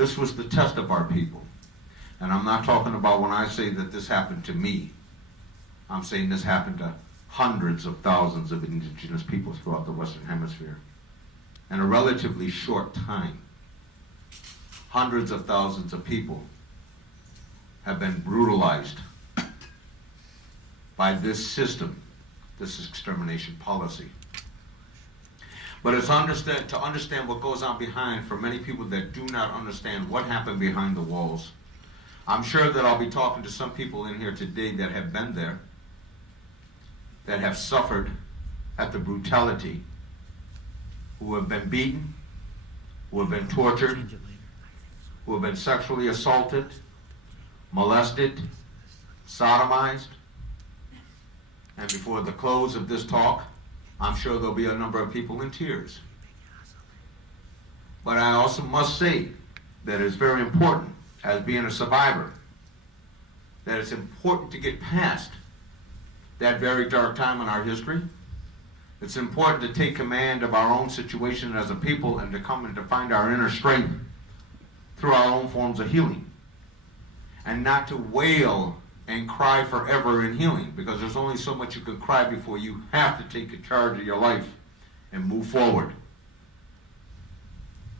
This was the test of our people. And I'm not talking about when I say that this happened to me. I'm saying this happened to hundreds of thousands of indigenous peoples throughout the Western Hemisphere in a relatively short time. Hundreds of thousands of people have been brutalized by this system, this extermination policy. But it's to understand what goes on behind, for many people that do not understand what happened behind the walls. I'm sure that I'll be talking to some people in here today that have been there, that have suffered at the brutality, who have been beaten, who have been tortured, who have been sexually assaulted, molested, sodomized. And before the close of this talk, I'm sure there'll be a number of people in tears. But I also must say that it's very important, as being a survivor, that it's important to get past that very dark time in our history. It's important to take command of our own situation as a people and to come and to find our inner strength through our own forms of healing. And not to wail and cry forever in healing, because there's only so much you can cry before you have to take charge of your life and move forward.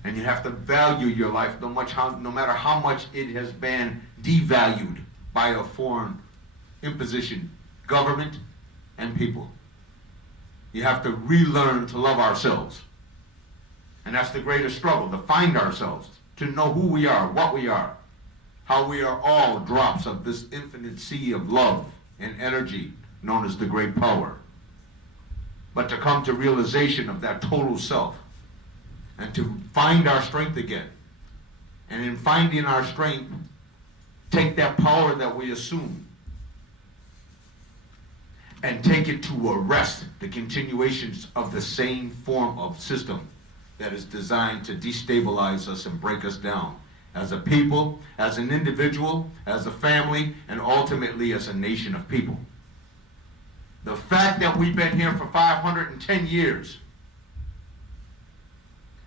And you have to value your life no matter how much it has been devalued by a foreign imposition, government and people. You have to relearn to love ourselves. And that's the greatest struggle, to find ourselves, to know who we are, what we are, how we are all drops of this infinite sea of love and energy known as the great power. But to come to realization of that total self and to find our strength again. And in finding our strength, take that power that we assume and take it to arrest the continuations of the same form of system that is designed to destabilize us and break us down as a people, as an individual, as a family, and ultimately as a nation of people. The fact that we've been here for 510 years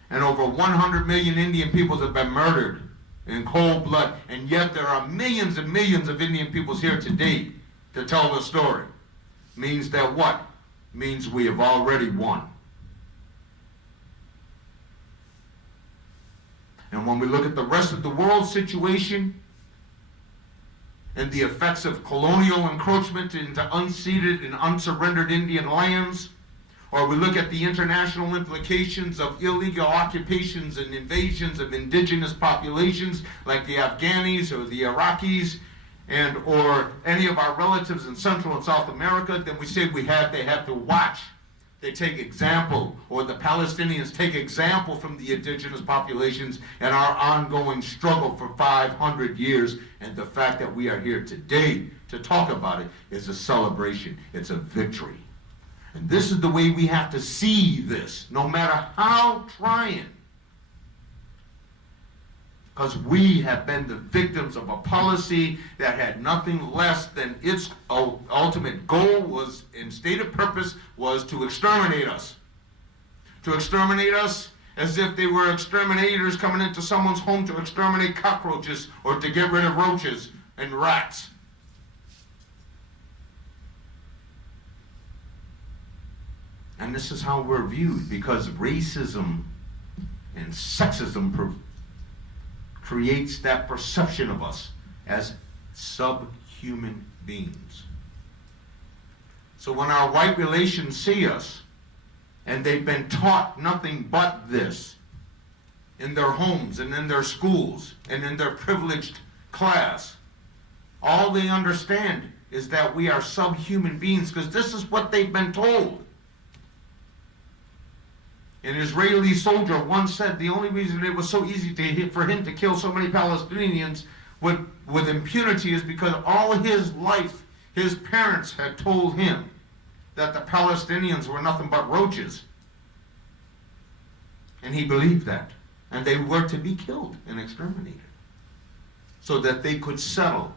and over 100 million Indian peoples have been murdered in cold blood, and yet there are millions and millions of Indian peoples here today to tell the story, means that what? Means we have already won. And when we look at the rest of the world situation and the effects of colonial encroachment into unceded and unsurrendered Indian lands, or we look at the international implications of illegal occupations and invasions of indigenous populations like the Afghanis or the Iraqis, and or any of our relatives in Central and South America, then we say they have to watch. They take example, or the Palestinians take example from the indigenous populations and our ongoing struggle for 500 years. And the fact that we are here today to talk about it is a celebration. It's a victory. And this is the way we have to see this, no matter how trying. Because we have been the victims of a policy that had nothing less than its ultimate goal was, and stated purpose, was to exterminate us. To exterminate us as if they were exterminators coming into someone's home to exterminate cockroaches or to get rid of roaches and rats. And this is how we're viewed, because racism and sexism creates that perception of us as subhuman beings. So when our white relations see us, and they've been taught nothing but this in their homes and in their schools and in their privileged class, all they understand is that we are subhuman beings, because this is what they've been told. An Israeli soldier once said the only reason it was so easy for him to kill so many Palestinians with impunity is because all his life, his parents had told him that the Palestinians were nothing but roaches. And he believed that. And they were to be killed and exterminated so that they could settle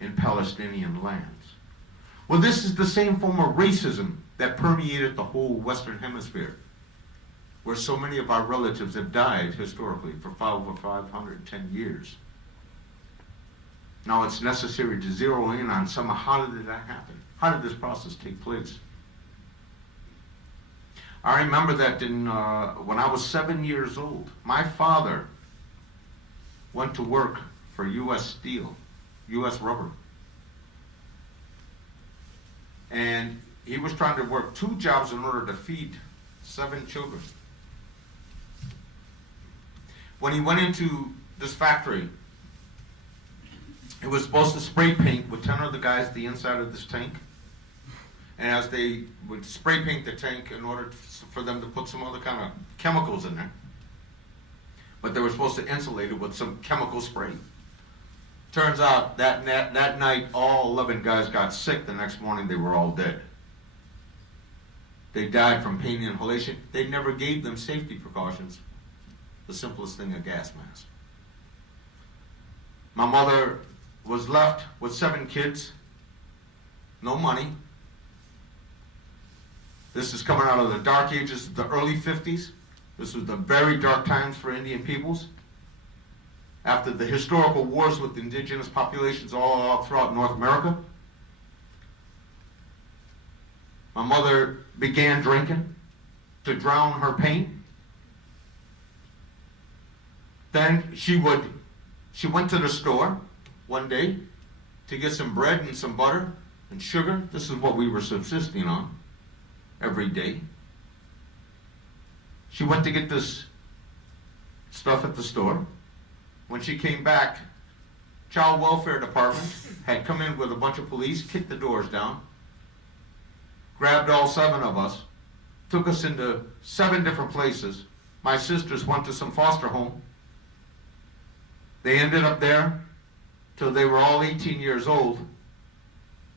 in Palestinian lands. Well, this is the same form of racism that permeated the whole Western Hemisphere. where so many of our relatives have died historically for over 510 years. Now it's necessary to zero in on how did that happen? How did this process take place? I remember that when I was 7 years old, my father went to work for U.S. Steel, U.S. Rubber. And he was trying to work 2 jobs in order to feed 7 children. When he went into this factory, it was supposed to spray paint with 10 other guys the inside of this tank. And as they would spray paint the tank in order for them to put some other kind of chemicals in there. But they were supposed to insulate it with some chemical spray. Turns out that night, all 11 guys got sick. The next morning, they were all dead. They died from pain inhalation. They never gave them safety precautions. The simplest thing, a gas mask. My mother was left with 7 kids, no money. This is coming out of the dark ages, the early 50s. This was the very dark times for Indian peoples. After the historical wars with indigenous populations all throughout North America. My mother began drinking to drown her pain. Then she went to the store one day to get some bread and some butter and sugar. This is what we were subsisting on every day. She went to get this stuff at the store. When she came back, Child Welfare Department had come in with a bunch of police, kicked the doors down, grabbed all 7 of us, took us into 7 different places. My sisters went to some foster home. They ended up there till they were all 18 years old,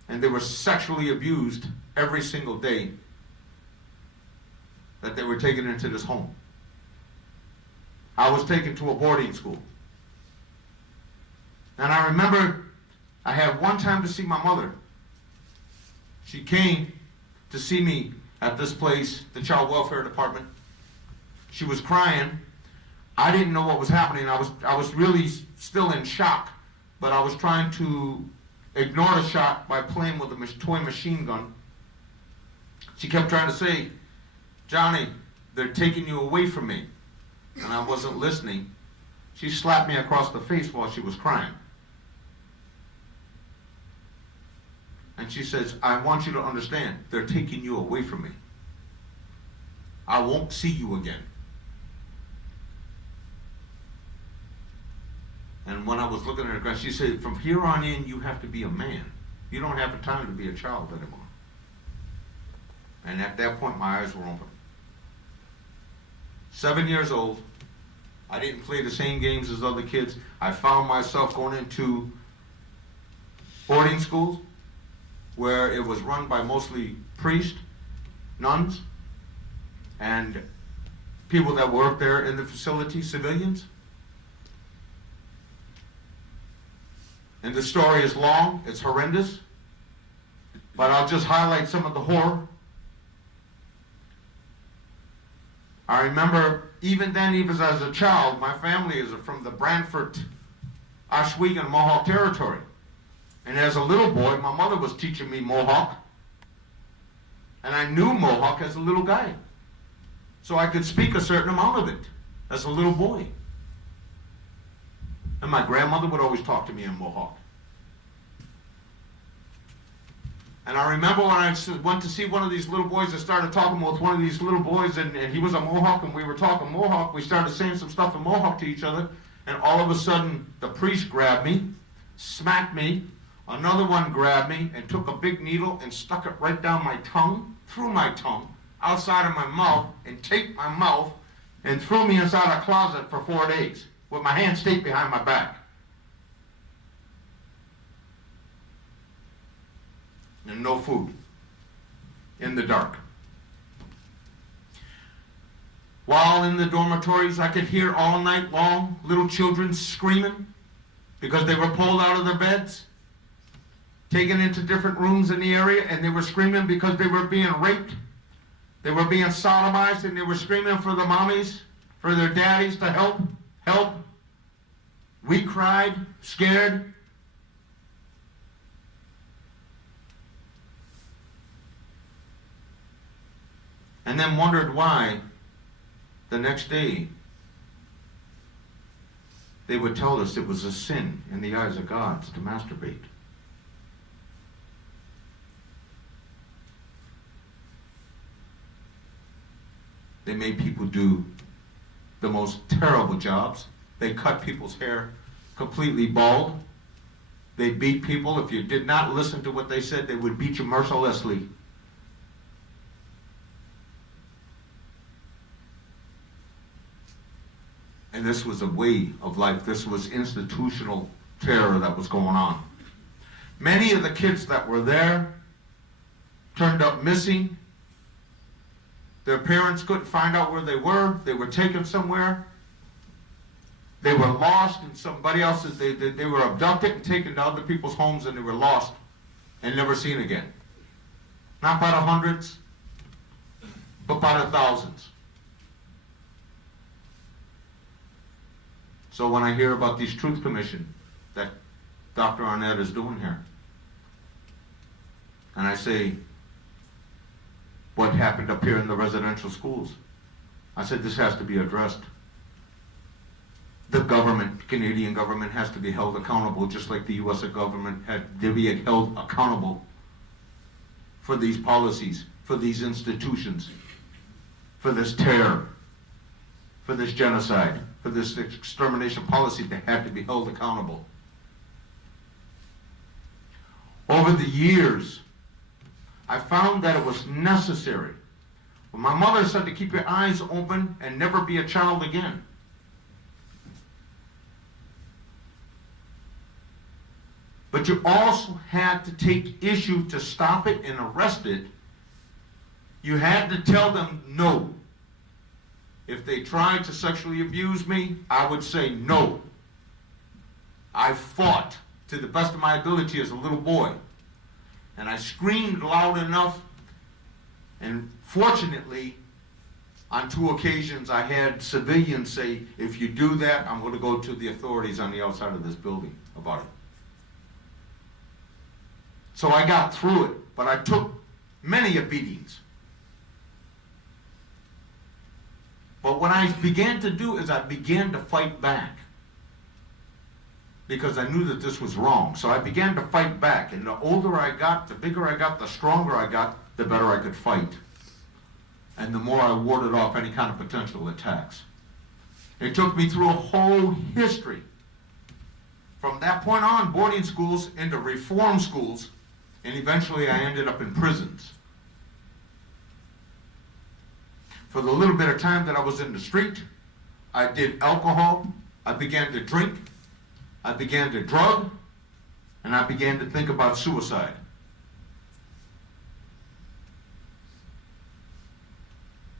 and they were sexually abused every single day that they were taken into this home. I was taken to a boarding school. And I remember I had one time to see my mother. She came to see me at this place, the Child Welfare Department. She was crying. I didn't know what was happening. I was really still in shock, but I was trying to ignore the shock by playing with a toy machine gun. She kept trying to say, "Johnny, they're taking you away from me." And I wasn't listening. She slapped me across the face while she was crying. And she says, "I want you to understand, they're taking you away from me. I won't see you again." And when I was looking at her, she said, "From here on in, you have to be a man. You don't have the time to be a child anymore." And at that point, my eyes were open. 7 years old. I didn't play the same games as other kids. I found myself going into boarding schools where it was run by mostly priests, nuns, and people that worked there in the facility, civilians. And the story is long, it's horrendous, but I'll just highlight some of the horror. I remember even then, even as a child, my family is from the Brantford, Oswego, Mohawk territory. And as a little boy, my mother was teaching me Mohawk. And I knew Mohawk as a little guy. So I could speak a certain amount of it as a little boy. And my grandmother would always talk to me in Mohawk. And I remember when I went to see one of these little boys, I started talking with one of these little boys, and he was a Mohawk, and we were talking Mohawk. We started saying some stuff in Mohawk to each other, and all of a sudden, the priest grabbed me, smacked me. Another one grabbed me and took a big needle and stuck it right down my tongue, through my tongue, outside of my mouth, and taped my mouth, and threw me inside a closet for 4 days, with my hands taped behind my back. And no food, in the dark. While in the dormitories, I could hear all night long little children screaming because they were pulled out of their beds, taken into different rooms in the area, and they were screaming because they were being raped They were being sodomized and they were screaming for the mommies, for their daddies to help, help. We cried, scared. And then wondered why the next day they would tell us it was a sin in the eyes of God to masturbate. They made people do the most terrible jobs. They cut people's hair completely bald. They beat people. If you did not listen to what they said, they would beat you mercilessly. And this was a way of life. This was institutional terror that was going on. Many of the kids that were there turned up missing. Their parents couldn't find out where they were. They were taken somewhere. They were lost in somebody else's. They were abducted and taken to other people's homes, and they were lost and never seen again. Not by the hundreds, but by the thousands. So when I hear about these Truth Commission that Dr. Arnett is doing here, and I say, what happened up here in the residential schools? I said, this has to be addressed. The government, Canadian government, has to be held accountable, just like the U.S. government had to be held accountable for these policies, for these institutions, for this terror, for this genocide, for this extermination policy. They had to be held accountable. Over the years, I found that it was necessary. When my mother said to keep your eyes open and never be a child again. But you also had to take issue to stop it and arrest it. You had to tell them no. If they tried to sexually abuse me, I would say no. I fought to the best of my ability as a little boy. And I screamed loud enough, and fortunately, on 2 occasions, I had civilians say, if you do that, I'm going to go to the authorities on the outside of this building about it. So I got through it, but I took many beatings. But what I began to do is I began to fight back, because I knew that this was wrong. So I began to fight back, and the older I got, the bigger I got, the stronger I got, the better I could fight. And the more I warded off any kind of potential attacks. It took me through a whole history. From that point on, boarding schools into reform schools, and eventually I ended up in prisons. For the little bit of time that I was in the street, I did alcohol, I began to drink, I began to drug, and I began to think about suicide.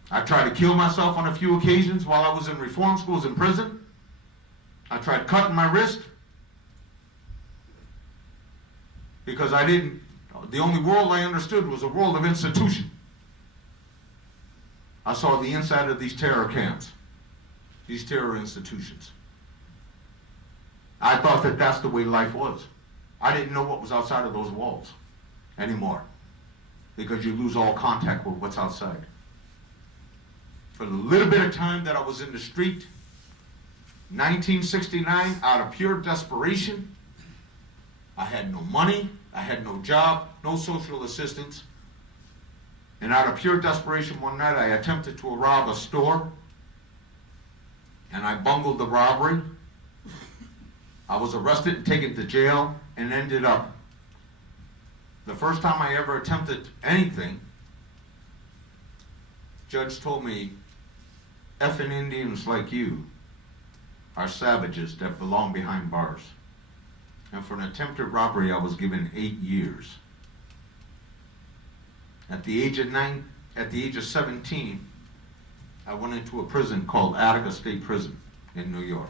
I tried to kill myself on a few occasions while I was in reform schools in prison. I tried cutting my wrist because the only world I understood was a world of institution. I saw the inside of these terror camps, these terror institutions. I thought that that's the way life was. I didn't know what was outside of those walls anymore, because you lose all contact with what's outside. For the little bit of time that I was in the street, 1969, out of pure desperation, I had no money, I had no job, no social assistance, and out of pure desperation one night I attempted to rob a store, and I bungled the robbery. I was arrested and taken to jail, and ended up, the first time I ever attempted anything, judge told me, effing Indians like you are savages that belong behind bars. And for an attempted robbery, I was given 8 years. At the age of 17, I went into a prison called Attica State Prison in New York.